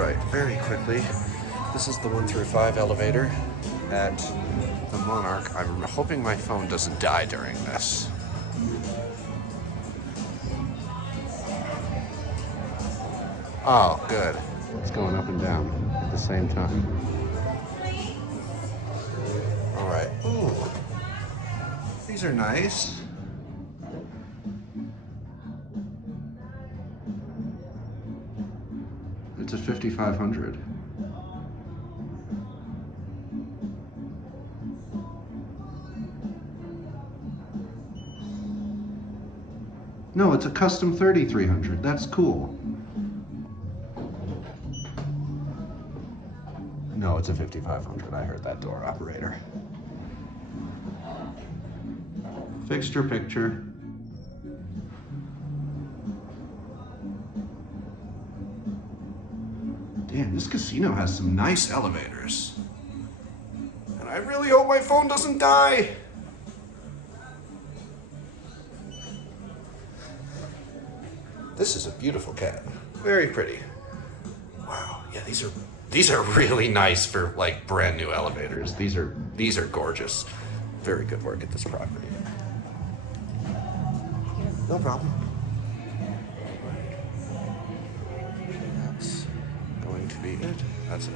right, very quickly. This is the 1 through 5 elevator at the Monarch. I'm hoping my phone doesn't die during this. Oh, good. It's going up and down at the same time. All right. Ooh. These are nice. It's a 5500. No, it's a custom 3300. That's cool. No, it's a 5500. I heard that door operator. Fixture picture. Damn, this casino has some nice elevators. And I really hope my phone doesn't die. This is a beautiful cab. Very pretty. Wow, yeah, these are really nice for like brand new elevators. These are gorgeous. Very good work at this property. No problem. That's going to be it. That's it.